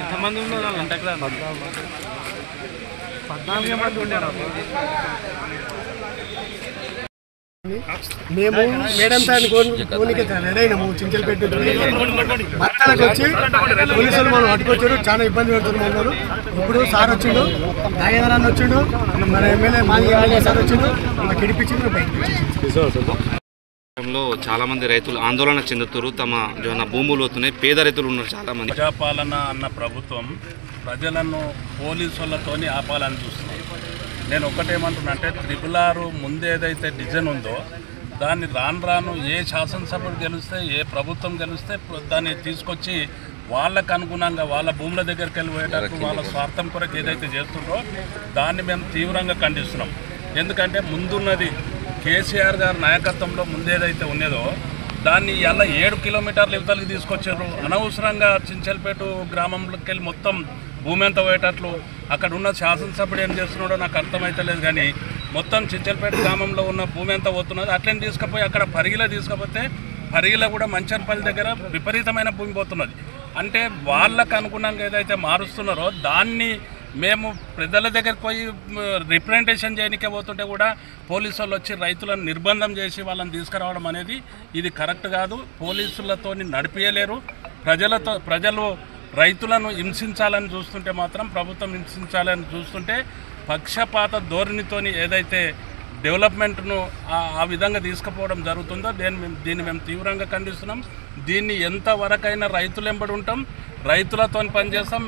ఎంతమంది ఉన్నారు అంటే 14 మంది ఉన్నారు. మేము మేడం తాను కోనిక రెడైనాము. చింతలపేట భర్తలకు వచ్చి పోలీసులు మనం అడ్డుకొచ్చారు, చాలా ఇబ్బంది పెడుతున్నారు. ఇప్పుడు సార్ వచ్చిండు, నాగేంద్రాన్ని వచ్చిండు, మన ఎమ్మెల్యే మాజీ ఎమ్మెల్యే సార్ వచ్చిండు, మాకు ఇడిపించిండు. చాలా మంది రైతులు ఆందోళన చెందుతారు. తమ భూములు అవుతున్నాయి, పేద రైతులు ఉన్నారు చాలా మంది. ప్రజాపాలన అన్న ప్రభుత్వం ప్రజలను పోలీసులతోని ఆపాలని చూస్తున్నారు. నేను ఒకటేమంటున్నా అంటే 666 ముందు ఏదైతే డిజైన్ ఉందో దాన్ని రాను ఏ శాసనసభ్యుడు గెలిస్తే, ఏ ప్రభుత్వం గెలిస్తే దాన్ని తీసుకొచ్చి వాళ్ళకు అనుగుణంగా వాళ్ళ భూముల దగ్గరికి వెళ్ళిపోయేటట్టు వాళ్ళ స్వార్థం కొరకు ఏదైతే చేస్తుందో దాన్ని మేము తీవ్రంగా ఖండిస్తున్నాం. ఎందుకంటే ముందున్నది కేసీఆర్ గారి నాయకత్వంలో ముందేదైతే ఉన్నదో దాన్ని ఇలా 7 కిలోమీటర్ల యువతలకి తీసుకొచ్చారు. అనవసరంగా చించల్పేట గ్రామంలోకి వెళ్ళి మొత్తం భూమి ఎంత పోయేటట్లు అక్కడ ఉన్న శాసనసభ్యుడు ఏం చేస్తున్నాడో నాకు అర్థమైతలేదు. కానీ మొత్తం చించల్పేట గ్రామంలో ఉన్న భూమి ఎంత పోతున్నదో అట్లనే తీసుకుపోయి అక్కడ పరిగిలో తీసుకుపోతే పరిగిలో కూడా మంచర్పల్లి దగ్గర విపరీతమైన భూమి పోతున్నది. అంటే వాళ్ళకు అనుగుణంగా ఏదైతే మారుస్తున్నారో దాన్ని మేము ప్రజల దగ్గరికి పోయి రిప్రజెంటేషన్ చేయడానికే పోతుంటే కూడా పోలీసు వాళ్ళు వచ్చి రైతులను నిర్బంధం చేసి వాళ్ళని తీసుకురావడం అనేది ఇది కరెక్ట్ కాదు. పోలీసులతో నడిపియలేరు. ప్రజలు రైతులను హింసించాలని చూస్తుంటే మాత్రం, ప్రభుత్వం హింసించాలని చూస్తుంటే పక్షపాత ధోరణితోని ఏదైతే డెవలప్మెంట్ను ఆ విధంగా తీసుకుపోవడం జరుగుతుందో దీన్ని మేము తీవ్రంగా ఖండిస్తున్నాం. దీన్ని ఎంతవరకైనా రైతులు వెంబడి ఉంటాం, రైతులతో పనిచేస్తాం.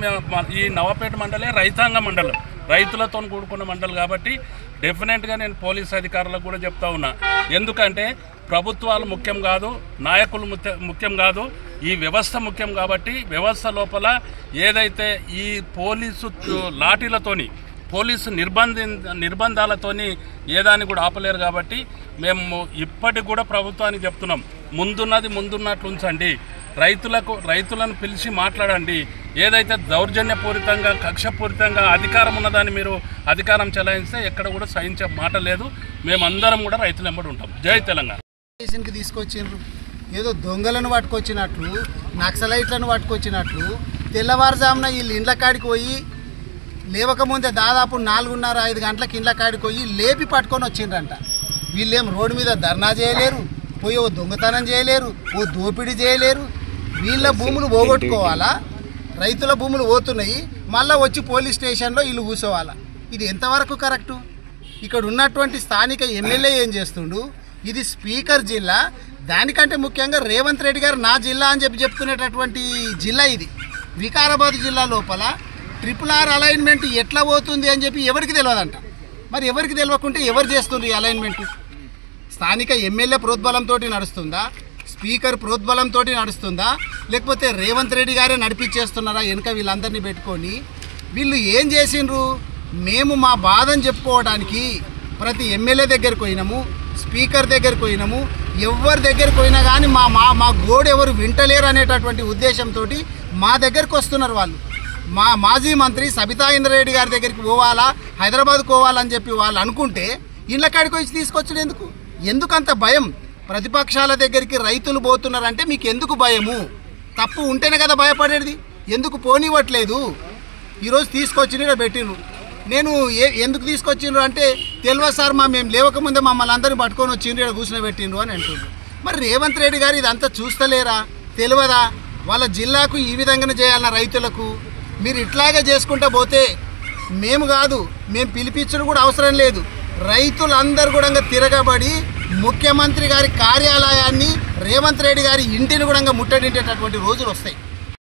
ఈ నవాపేట మండలే రైతాంగ మండలం, రైతులతో కూడుకున్న మండలం కాబట్టి డెఫినెట్గా నేను పోలీస్ అధికారులకు కూడా చెప్తా ఉన్నా. ఎందుకంటే ప్రభుత్వాలు ముఖ్యం కాదు, నాయకులు ముఖ్యం కాదు, ఈ వ్యవస్థ ముఖ్యం. కాబట్టి వ్యవస్థ లోపల ఏదైతే ఈ పోలీసు లాఠీలతోని, పోలీసు నిర్బంధాలతోని ఏదాన్ని కూడా ఆపలేరు. కాబట్టి మేము ఇప్పటికి కూడా ప్రభుత్వానికి చెప్తున్నాం, ముందున్నట్లు ఉంచండి, రైతులను పిలిచి మాట్లాడండి. ఏదైతే దౌర్జన్యపూరితంగా కక్షపూరితంగా అధికారం ఉన్నదాన్ని మీరు అధికారం చెలాయిస్తే ఎక్కడ కూడా సహించే మాట లేదు. మేమందరం కూడా రైతులు వెంబడి ఉంటాం. జై తెలంగాణ. స్టేషన్కి తీసుకొచ్చిండ్రు, ఏదో దొంగలను పట్టుకొచ్చినట్లు, నక్సలైట్లను పట్టుకొచ్చినట్లు. తెల్లవారుజామున వీళ్ళు ఇండ్ల కాడికి పోయి లేవకముందే దాదాపు 4:30-5 గంటలకు ఇండ్ల కాడికి పోయి లేపి పట్టుకొని వచ్చిండ్రంట. వీళ్ళేం రోడ్డు మీద ధర్నా చేయలేరు, పోయి ఓ దొంగతనం చేయలేరు, ఓ దోపిడీ చేయలేరు. వీళ్ళ భూములు పోగొట్టుకోవాలా, రైతుల భూములు పోతున్నాయి, మళ్ళీ వచ్చి పోలీస్ స్టేషన్లో వీళ్ళు కూర్చోవాలా? ఇది ఎంతవరకు కరెక్టు? ఇక్కడ ఉన్నటువంటి స్థానిక ఎమ్మెల్యే ఏం చేస్తుండు? ఇది స్పీకర్ జిల్లా, దానికంటే ముఖ్యంగా రేవంత్ రెడ్డి గారు నా జిల్లా అని చెప్పుకునేటటువంటి జిల్లా ఇది. వికారాబాద్ జిల్లా లోపల 666 అలైన్మెంట్ ఎట్లా పోతుంది అని చెప్పి ఎవరికి తెలియదంట. మరి ఎవరికి తెలియకుంటే ఎవరు చేస్తుండ్రు ఈ అలైన్మెంటు? స్థానిక ఎమ్మెల్యే ప్రోద్బలంతో నడుస్తుందా, స్పీకర్ ప్రోద్బలంతో నడుస్తుందా, లేకపోతే రేవంత్ రెడ్డి గారే నడిపించేస్తున్నారా వెనుక వీళ్ళందరినీ పెట్టుకొని? వీళ్ళు ఏం చేసిండ్రు? మేము మా బాధను చెప్పుకోవడానికి ప్రతి ఎమ్మెల్యే దగ్గరికి పోయినాము, స్పీకర్ దగ్గరికి పోయినాము, ఎవరి దగ్గరికి పోయినా కానీ మా గోడు ఎవరు వింటలేరు అనేటటువంటి ఉద్దేశంతో మా దగ్గరికి వస్తున్నారు వాళ్ళు. మా మాజీ మంత్రి సబితా ఇంద్రారెడ్డి గారి దగ్గరికి పోవాలా, హైదరాబాద్ పోవాలని చెప్పి వాళ్ళు అనుకుంటే ఇళ్ళ కాడికి వచ్చి తీసుకొచ్చిన ఎందుకంత భయం? ప్రతిపక్షాల దగ్గరికి రైతులు పోతున్నారంటే మీకు ఎందుకు భయము? తప్పు ఉంటేనే కదా భయపడేది. ఎందుకు పోనివ్వట్లేదు? ఈరోజు తీసుకొచ్చి ఇక్కడ పెట్టిండ్రు. నేను ఎందుకు తీసుకొచ్చిండ్రు అంటే తెలియదు సార్, మేము లేవకముందే మమ్మల్ని అందరినీ పట్టుకొని వచ్చిండ్రు, ఇక్కడ కూర్చుని పెట్టిండ్రు అని అంటుండ్రు. మరి రేవంత్ రెడ్డి గారు ఇదంతా చూస్తలేరా? తెలియదా? వాళ్ళ జిల్లాకు ఈ విధంగానే చేయాలన్న రైతులకు. మీరు ఇట్లాగే చేసుకుంటూ పోతే మేము పిలిపించడం కూడా అవసరం లేదు. రైతులందరూ కూడా తిరగబడి ముఖ్యమంత్రి గారి కార్యాలయాన్ని, రేవంత్ రెడ్డి గారి ఇంటిని కూడా ముట్టడించేటటువంటి రోజులు వస్తాయి.